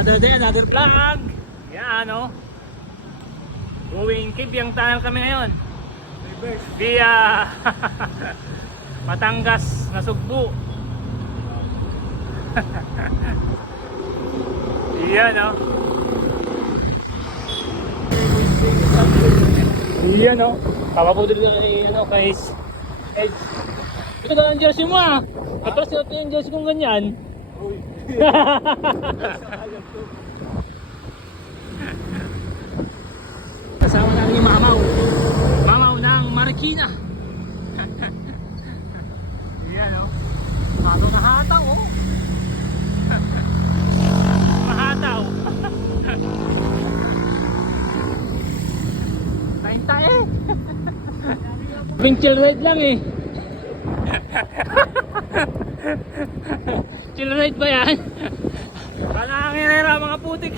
Another day, another vlog. Yan o. Going Kibyang Tunnel kami ngayon. Via Batangas na Sugbo. Yan o. Yan o. Papapudol ko na guys. Ito na ang jersey mo ah. Kapag sinuot yung jersey kong ganyan. Kasama namin yung Mamaw. Mamaw ng Marikina. Yan o. Mato na hataw o. Mahataw. Kain tayo eh. Chill ride lang eh. Chill ride ba yan? Panangirera mga putik.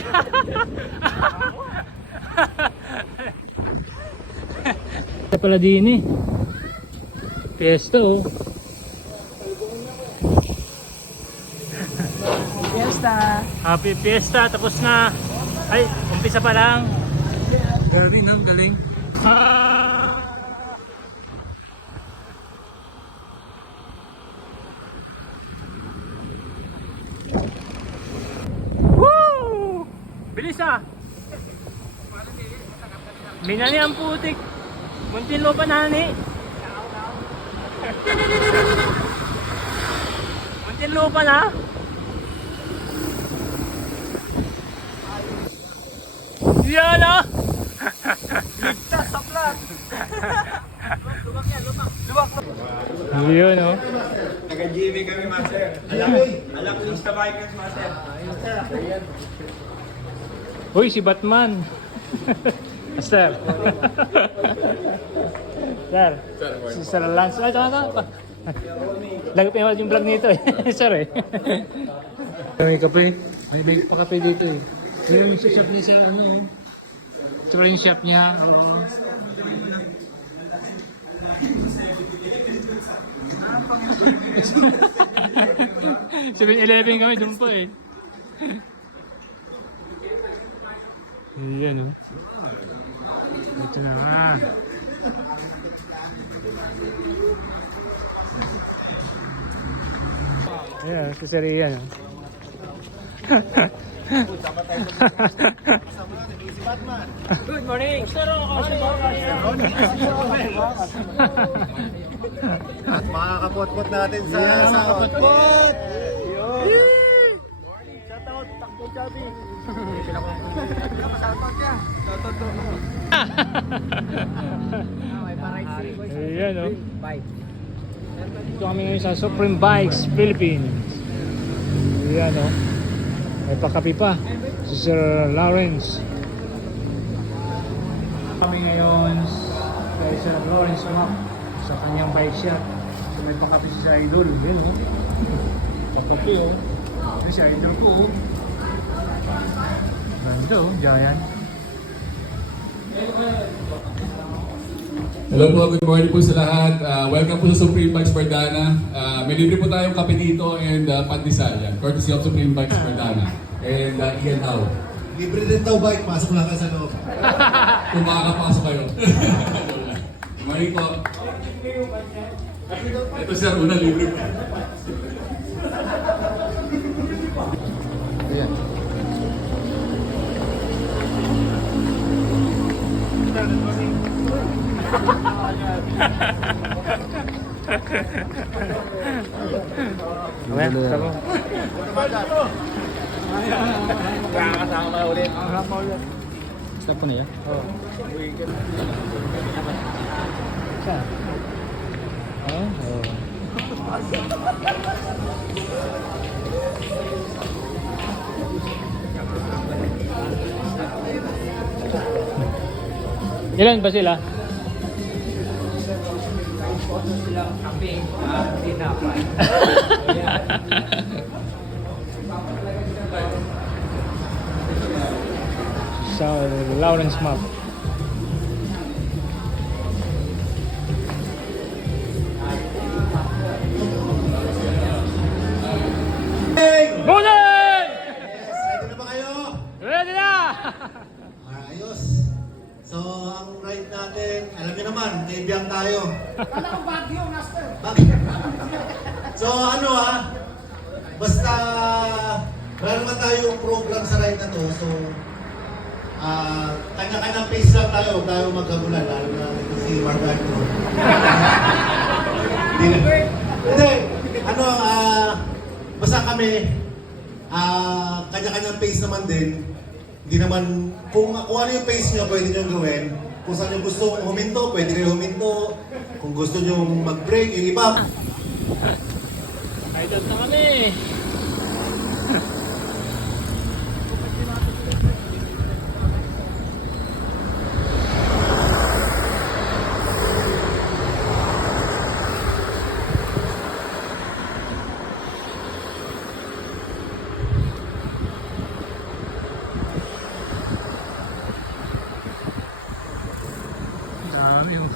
Ito pala din eh. Fiesta oh. Fiesta. Happy Fiesta. Tapos na. Ay, umpisa pa lang. Galing ang galing. Woo! Bilis ah! Minani ang putik. Muntinlupa na ni. Muntinlupa na. Yan ah! Ligtas sa vlog. Lubak yan, lubak. Lubak. Yun oh. Nag-GV kami, master. Alam ko yung sa bikers, master. Uy, si Batman. Sir. Sir. Si Sir Lance. Ay, tama. Lagay pa yung vlog nito eh. Sir eh. May kape. May big pa kape dito eh. Yung shop niya sa ano. Ito rin yung shop niya. Oo. $7-11 kami doon po eh. Ayan o. Ito na nga. Ayan, si Sir Ian o. Good morning! Sir, At makakapot-pot natin sa kapot-pot! Shoutout, Takbo Chabi. Ayan o. Ito kami ngayon sa Supreme Bikes Philippines. Ayan o. May pakapi pa. Si Sir Lawrence. Kami ngayon kay Sir Lawrence Mac sa kanyang bike shop. So may pakapi si Sir Idol. Ayan o. Pakapi o. Ayan si Idol ko o. Ganda o. Giant. Hello po, good morning po sa lahat. Welcome po sa Supreme Bikes Pardana. May libre po tayong kape dito and pandesal. Courtesy of Supreme Bikes Pardana. And Ian Howe. Libre din daw bike, pasok lang ka sa loob. Kung makakapasok kayo. Good morning po. Ito sir, una libre po. Ayan. Ayan, tama. Kasama ulit. Stop ko niya? Oo. Saan? Oo. Ilan ba sila? Sa Lawrence Map. Morning! Ready na ba kayo? So ano basta meron naman tayong program sa ride na to. So kanya-kanyang pace lang tayo, huwag tayo magkagulan, lalo na si Mark Arthur. Hindi, basta kami, kanya-kanyang pace naman din. Hindi naman, kung ano yung pace nyo, pwede nyo gawin. Kung saan nyo gusto huminto, pwede kayo huminto. Kung gusto nyo mag-break, yung iba. Idol na kami. Dami yung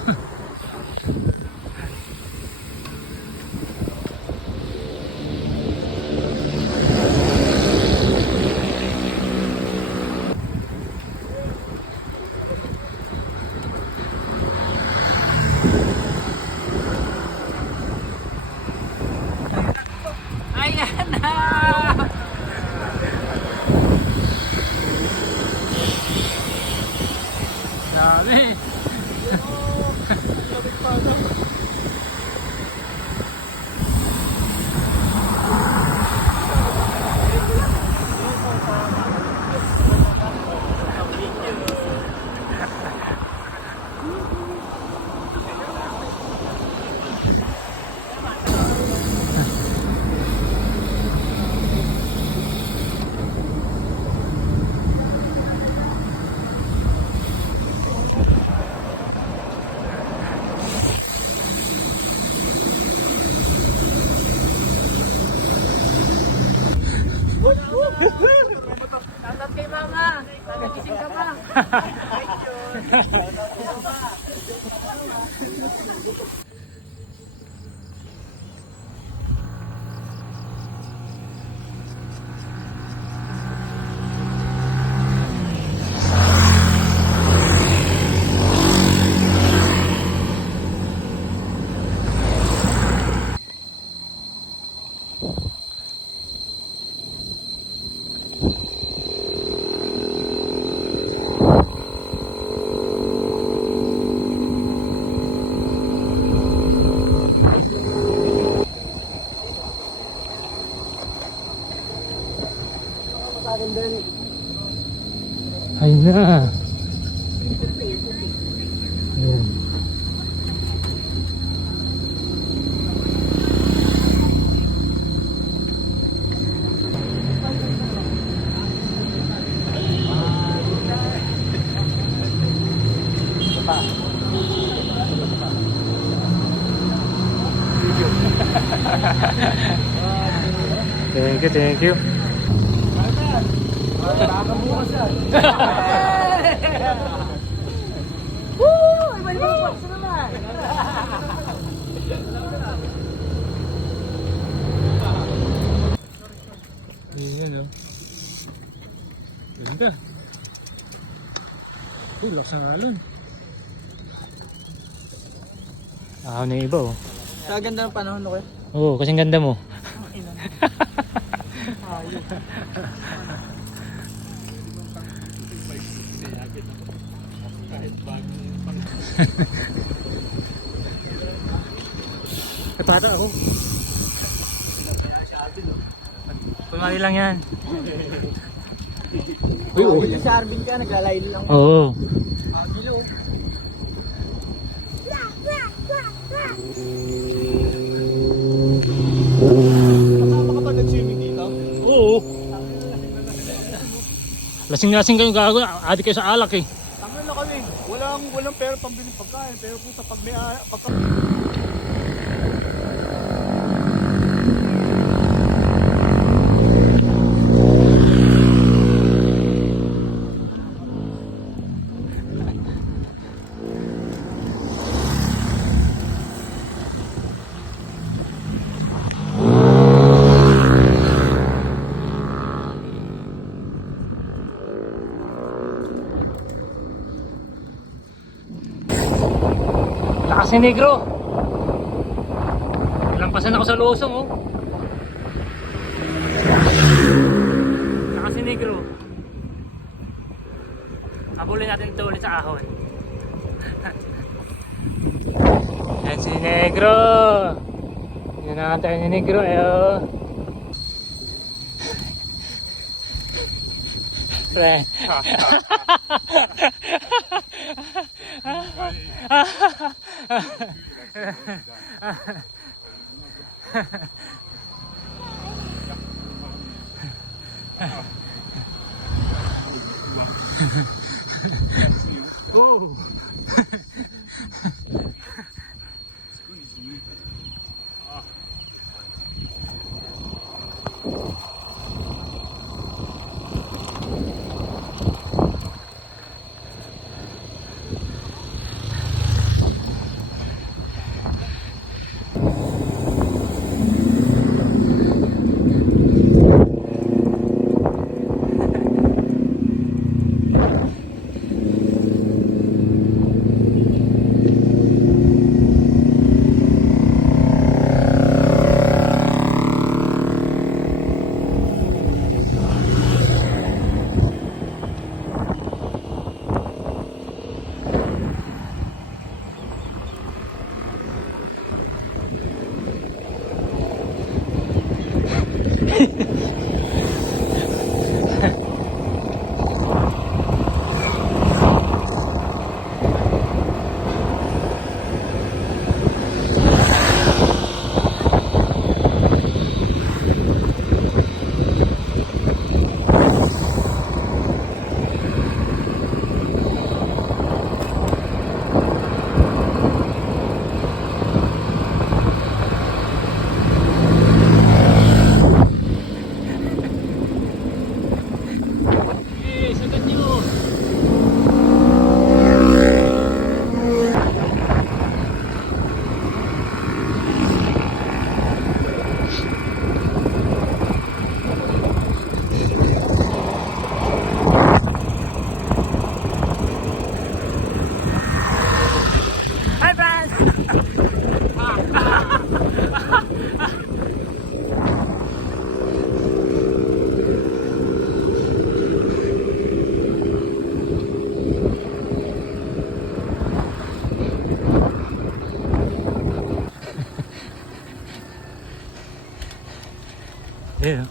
ayan na! Dami! Shoutout kay Mama. Nagising ka pa. Ayun na. Ayun. Thank you, thank you. Woo! Iba-ibang box naman. Ayan o. Ganda. Uy, lakas ng alon. Ako na yung iba oh. Sa ganda ng panahon ko. Oo, kasing ganda mo. Napata ako. Pumali lang yan. Yung si Arvin ka, naglalayl lang. Oo. Kasama ka ba nag-swimming dito? Oo. Lasing-lasing kayo gago. Adik kayo sa alak eh. Tangan na kami. Walang pera pambili pagkain. Pero puta pag may pagka... Lakas ni Negro. Lapasan ako sa losong oh. Saka si Negro. Habulin natin ito ulit sa ahon. Yan si Negro. Yan na tayo ni Negro eh oh. Pre. Yeah.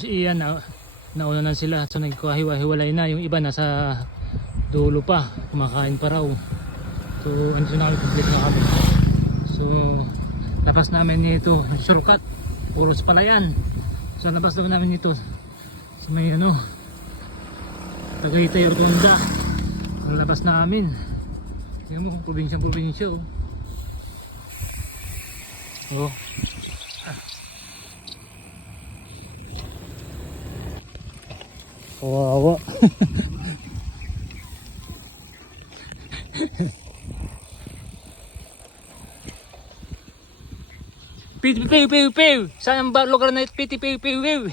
Si Ian nauna na sila, so nagkahiwa-hiwalay na, yung iba nasa dulo pa, kumakain pa raw. So andito na kami, complete na kami. So labas namin nito shortcut, puros palayan. So labas namin nito sa may ano, Tagaytay Rotunda. Ang labas namin, tingnan mo, probinsya oh. Oh. Kawawa. Piti piu piu piu. Saan ang lugar na piti piu piu piu?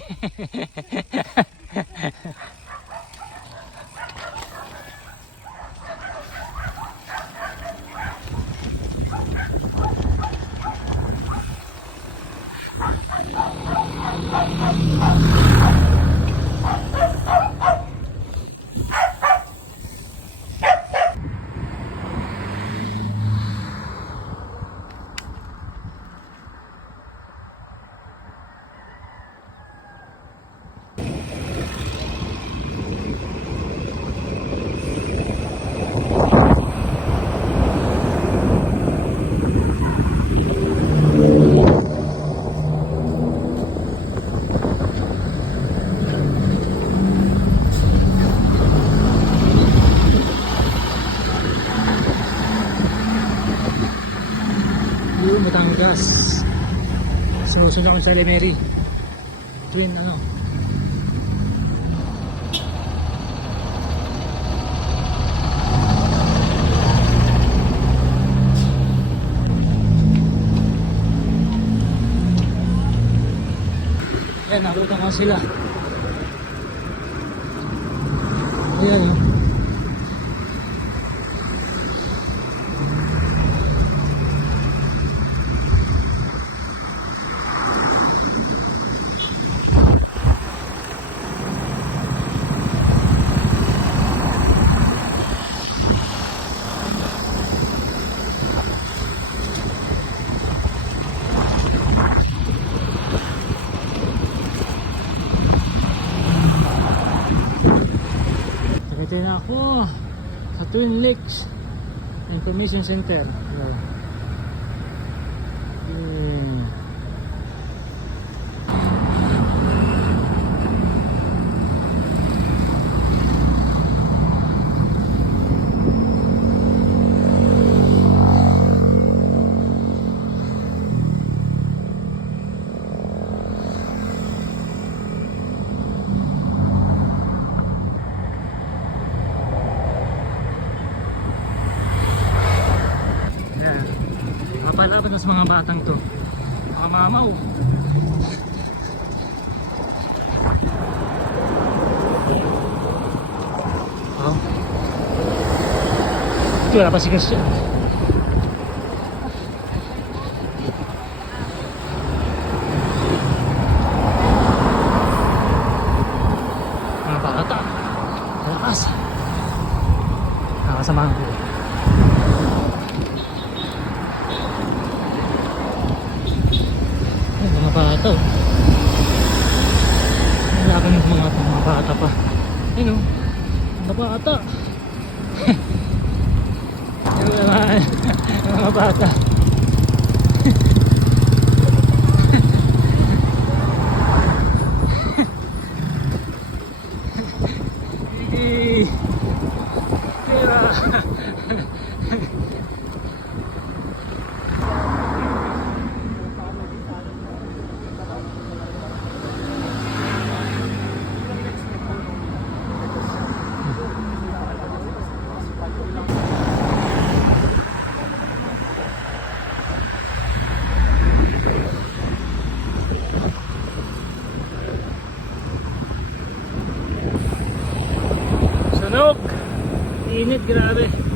Batangas. So sunod ako sa Lemery. Twin ano. Ayan, nabutan ko sila. Ayan, oh. Nakita na ako sa Twin Lakes Information Center. Ayan. Ayan. Mapalapit na sa mga batang to. Mga mamaw. Oh. Ito, wala pa si Christian. Mga bata. Malakas. Nakasamahan ko. Ay, mga bata. Wala ka ng mga bata pa. Ayun o. Mga bata. Ayun, mga bata. Sunog! Init, grabe.